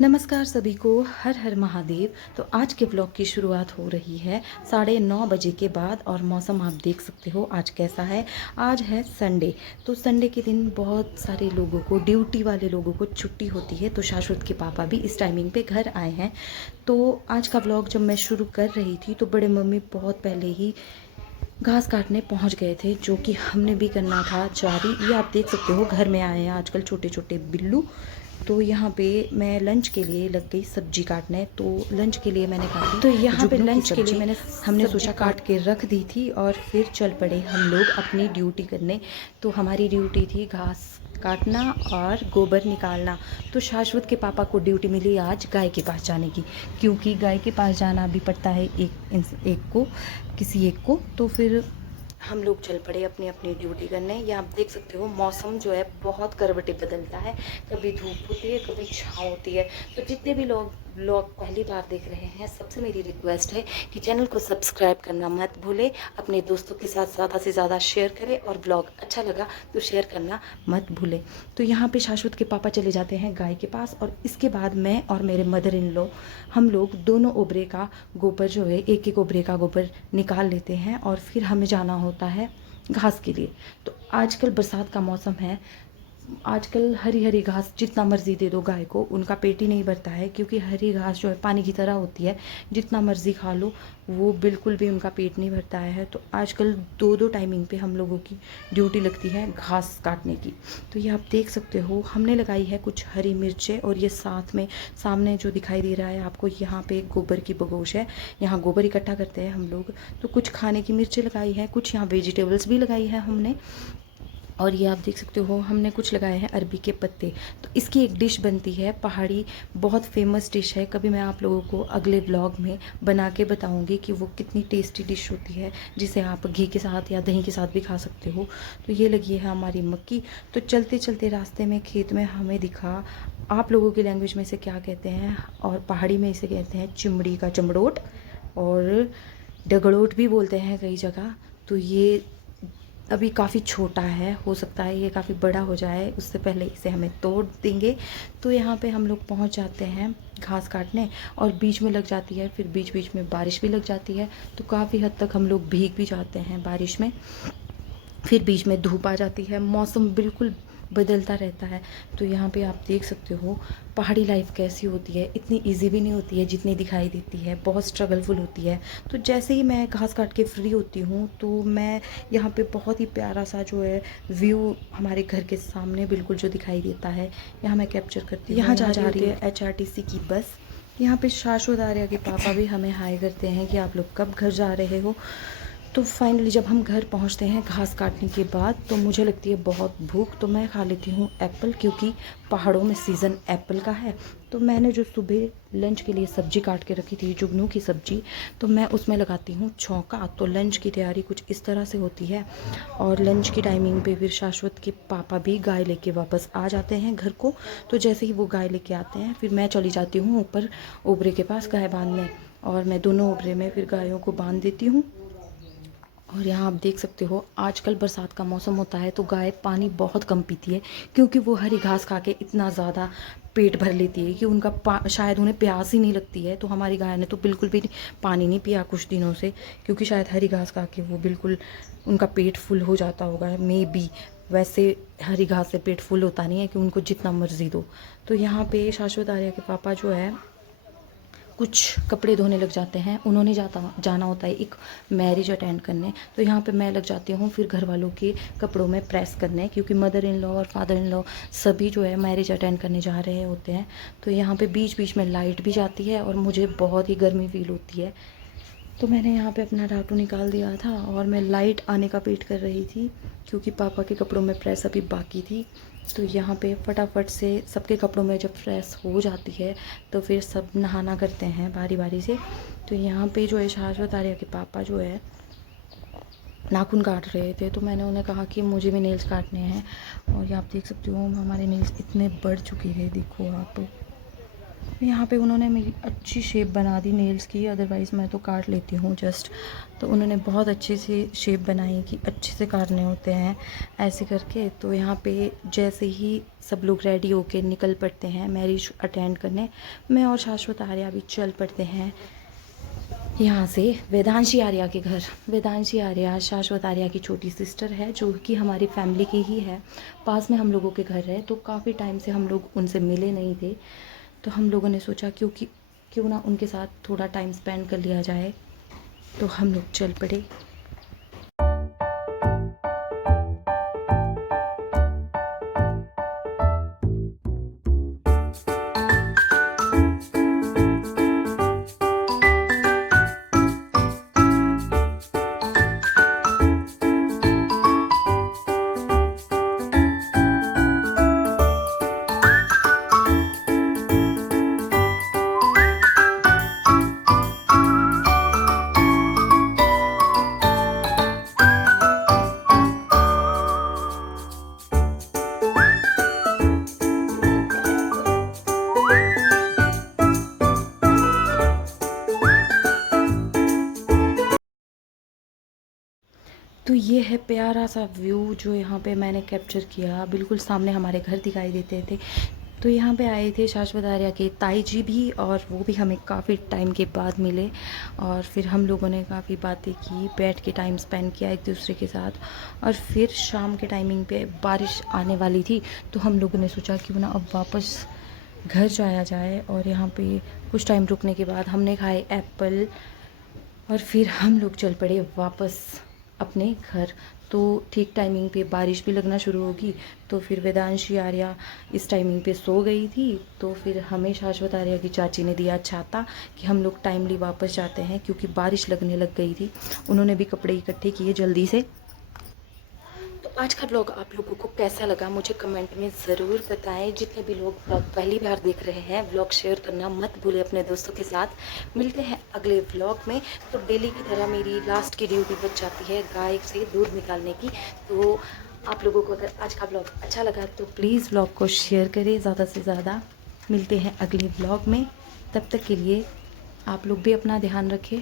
नमस्कार सभी को। हर हर महादेव। तो आज के ब्लॉग की शुरुआत हो रही है 9:30 बजे के बाद और मौसम आप देख सकते हो आज कैसा है। आज है संडे। तो संडे के दिन बहुत सारे लोगों को, ड्यूटी वाले लोगों को छुट्टी होती है। तो शाश्वत के पापा भी इस टाइमिंग पे घर आए हैं। तो आज का ब्लॉग जब मैं शुरू कर रही थी तो बड़े मम्मी बहुत पहले ही घास काटने पहुंच गए थे, जो कि हमने भी करना था जारी। ये आप देख सकते हो घर में आए हैं आजकल छोटे छोटे बिल्लू। तो यहाँ पे मैं लंच के लिए लग गई सब्जी काटने। तो लंच के लिए मैंने काटी, तो यहाँ पे लंच के लिए हमने सोचा काट के रख दी थी और फिर चल पड़े हम लोग अपनी ड्यूटी करने। तो हमारी ड्यूटी थी घास काटना और गोबर निकालना। तो शाश्वत के पापा को ड्यूटी मिली आज गाय के पास जाने की, क्योंकि गाय के पास जाना भी पड़ता है किसी एक को। तो फिर हम लोग चल पड़े अपनी अपनी ड्यूटी करने। ये आप देख सकते हो मौसम जो है बहुत करवटें बदलता है, कभी धूप होती है कभी छाँव होती है। तो जितने भी लोग पहली बार देख रहे हैं, सबसे मेरी रिक्वेस्ट है कि चैनल को सब्सक्राइब करना मत भूलें, अपने दोस्तों के साथ ज़्यादा से ज़्यादा शेयर करें और ब्लॉग अच्छा लगा तो शेयर करना मत भूलें। तो यहाँ पे शाश्वत के पापा चले जाते हैं गाय के पास और इसके बाद मैं और मेरे मदर इन लॉ हम लोग दोनों ओबरे का गोबर जो है, एक एक ओबरे का गोबर निकाल लेते हैं और फिर हमें जाना होता है घास के लिए। तो आजकल बरसात का मौसम है, आजकल हरी हरी घास जितना मर्ज़ी दे दो गाय को, उनका पेट ही नहीं भरता है, क्योंकि हरी घास जो है पानी की तरह होती है, जितना मर्ज़ी खा लो वो बिल्कुल भी उनका पेट नहीं भरता है। तो आजकल दो दो टाइमिंग पे हम लोगों की ड्यूटी लगती है घास काटने की। तो ये आप देख सकते हो हमने लगाई है कुछ हरी मिर्चें, और ये साथ में सामने जो दिखाई दे रहा है आपको, यहाँ पे गोबर की बगोश है, यहाँ गोबर इकट्ठा करते हैं हम लोग। तो कुछ खाने की मिर्चें लगाई हैं, कुछ यहाँ वेजिटेबल्स भी लगाई है हमने। और ये आप देख सकते हो हमने कुछ लगाए हैं अरबी के पत्ते। तो इसकी एक डिश बनती है पहाड़ी, बहुत फेमस डिश है। कभी मैं आप लोगों को अगले ब्लॉग में बना के बताऊंगी कि वो कितनी टेस्टी डिश होती है, जिसे आप घी के साथ या दही के साथ भी खा सकते हो। तो ये लगी है हमारी मक्की। तो चलते चलते रास्ते में खेत में हमें दिखा, आप लोगों की लैंग्वेज में इसे क्या कहते हैं, और पहाड़ी में इसे कहते हैं चिमड़ी का चमड़ोट, और डगड़ोट भी बोलते हैं कई जगह। तो ये अभी काफ़ी छोटा है, हो सकता है ये काफ़ी बड़ा हो जाए, उससे पहले इसे हमें तोड़ देंगे। तो यहाँ पे हम लोग पहुँच जाते हैं घास काटने, और बीच में लग जाती है, फिर बीच बीच में बारिश भी लग जाती है। तो काफ़ी हद तक हम लोग भीग भी जाते हैं बारिश में, फिर बीच में धूप आ जाती है, मौसम बिल्कुल बदलता रहता है। तो यहाँ पे आप देख सकते हो पहाड़ी लाइफ कैसी होती है, इतनी इजी भी नहीं होती है जितनी दिखाई देती है, बहुत स्ट्रगलफुल होती है। तो जैसे ही मैं घास काट के फ्री होती हूँ तो मैं यहाँ पे बहुत ही प्यारा सा जो है व्यू हमारे घर के सामने बिल्कुल जो दिखाई देता है, यहाँ मैं कैप्चर करती हूँ। यहाँ जा रही है HRTC की बस। यहाँ पे शाश्वत आर्या के पापा भी हमें हाय करते हैं कि आप लोग कब घर जा रहे हो। तो फाइनली जब हम घर पहुंचते हैं घास काटने के बाद, तो मुझे लगती है बहुत भूख, तो मैं खा लेती हूँ एप्पल, क्योंकि पहाड़ों में सीज़न एप्पल का है। तो मैंने जो सुबह लंच के लिए सब्ज़ी काट के रखी थी, जुगनू की सब्ज़ी, तो मैं उसमें लगाती हूँ छौंका। तो लंच की तैयारी कुछ इस तरह से होती है। और लंच की टाइमिंग पे फिर शाश्वत के पापा भी गाय लेके वापस आ जाते हैं घर को। तो जैसे ही वो गाय लेके आते हैं, फिर मैं चली जाती हूँ ऊपर ओबरे के पास गाय बांधने, और मैं दोनों ओबरे में फिर गायों को बांध देती हूँ। और यहाँ आप देख सकते हो आजकल बरसात का मौसम होता है तो गाय पानी बहुत कम पीती है, क्योंकि वो हरी घास खा के इतना ज़्यादा पेट भर लेती है कि उनका शायद उन्हें प्यास ही नहीं लगती है। तो हमारी गाय ने तो बिल्कुल भी पानी नहीं पिया कुछ दिनों से, क्योंकि शायद हरी घास खा के वो बिल्कुल उनका पेट फुल हो जाता होगा, मे बी। वैसे हरी घास से पेट फुल होता नहीं है कि उनको जितना मर्जी दो। तो यहाँ पे शाश्वत आर्या के पापा जो है कुछ कपड़े धोने लग जाते हैं, उन्होंने जाना होता है एक मैरिज अटेंड करने। तो यहाँ पे मैं लग जाती हूँ फिर घर वालों के कपड़ों में प्रेस करने, क्योंकि मदर इन लॉ और फादर इन लॉ सभी जो है मैरिज अटेंड करने जा रहे होते हैं। तो यहाँ पे बीच बीच में लाइट भी जाती है और मुझे बहुत ही गर्मी फील होती है। तो मैंने यहाँ पे अपना टाटू निकाल दिया था और मैं लाइट आने का वेट कर रही थी, क्योंकि पापा के कपड़ों में प्रेस अभी बाकी थी। तो यहाँ पे फटाफट से सबके कपड़ों में जब प्रेस हो जाती है तो फिर सब नहाना करते हैं बारी बारी से। तो यहाँ पे जो है शाश्वत आर्या के पापा जो है नाखून काट रहे थे, तो मैंने उन्हें कहा कि मुझे भी नेल्स काटने हैं। और ये आप देख सकते हो हमारे नेल्स इतने बढ़ चुके हैं, देखो आप। यहाँ पे उन्होंने मेरी अच्छी शेप बना दी नेल्स की, अदरवाइज़ मैं तो काट लेती हूँ जस्ट। तो उन्होंने बहुत अच्छे से शेप बनाई कि अच्छे से काटने होते हैं ऐसे करके। तो यहाँ पे जैसे ही सब लोग रेडी होके निकल पड़ते हैं मैरिज अटेंड करने, मैं और शाश्वत आर्या भी चल पड़ते हैं यहाँ से वेदांशी आर्या के घर। वेदांशी आर्या शाश्वत आर्या की छोटी सिस्टर है, जो कि हमारी फैमिली की ही है। पास में हम लोगों के घर है, तो काफ़ी टाइम से हम लोग उनसे मिले नहीं थे। तो हम लोगों ने सोचा क्यों ना उनके साथ थोड़ा टाइम स्पेंड कर लिया जाए, तो हम लोग चल पड़े। तो ये है प्यारा सा व्यू जो यहाँ पे मैंने कैप्चर किया। बिल्कुल सामने हमारे घर दिखाई देते थे। तो यहाँ पे आए थे शाश्वत आर्या के ताई जी भी, और वो भी हमें काफ़ी टाइम के बाद मिले। और फिर हम लोगों ने काफ़ी बातें की, बैठ के टाइम स्पेंड किया एक दूसरे के साथ। और फिर शाम के टाइमिंग पे बारिश आने वाली थी, तो हम लोगों ने सोचा क्यों ना अब वापस घर जाया जाए। और यहाँ पे कुछ टाइम रुकने के बाद हमने खाए एप्पल, और फिर हम लोग चल पड़े वापस अपने घर। तो ठीक टाइमिंग पे बारिश भी लगना शुरू होगी, तो फिर वेदांशी आर्या इस टाइमिंग पे सो गई थी। तो फिर हमें शाश्वत आर्या की चाची ने दिया छाता कि हम लोग टाइमली वापस जाते हैं, क्योंकि बारिश लगने लग गई थी। उन्होंने भी कपड़े इकट्ठे किए जल्दी से। तो आज का ब्लॉग आप लोगों को कैसा लगा मुझे कमेंट में ज़रूर बताएं। जितने भी लोग ब्लॉग पहली बार देख रहे हैं, ब्लॉग शेयर करना मत भूलें अपने दोस्तों के साथ। मिलते हैं अगले ब्लॉग में। तो डेली की तरह मेरी लास्ट की ड्यूटी बच जाती है गाय से दूध निकालने की। तो आप लोगों को अगर आज का ब्लॉग अच्छा लगा तो प्लीज़ ब्लॉग को शेयर करें ज़्यादा से ज़्यादा। मिलते हैं अगले ब्लॉग में, तब तक के लिए आप लोग भी अपना ध्यान रखें।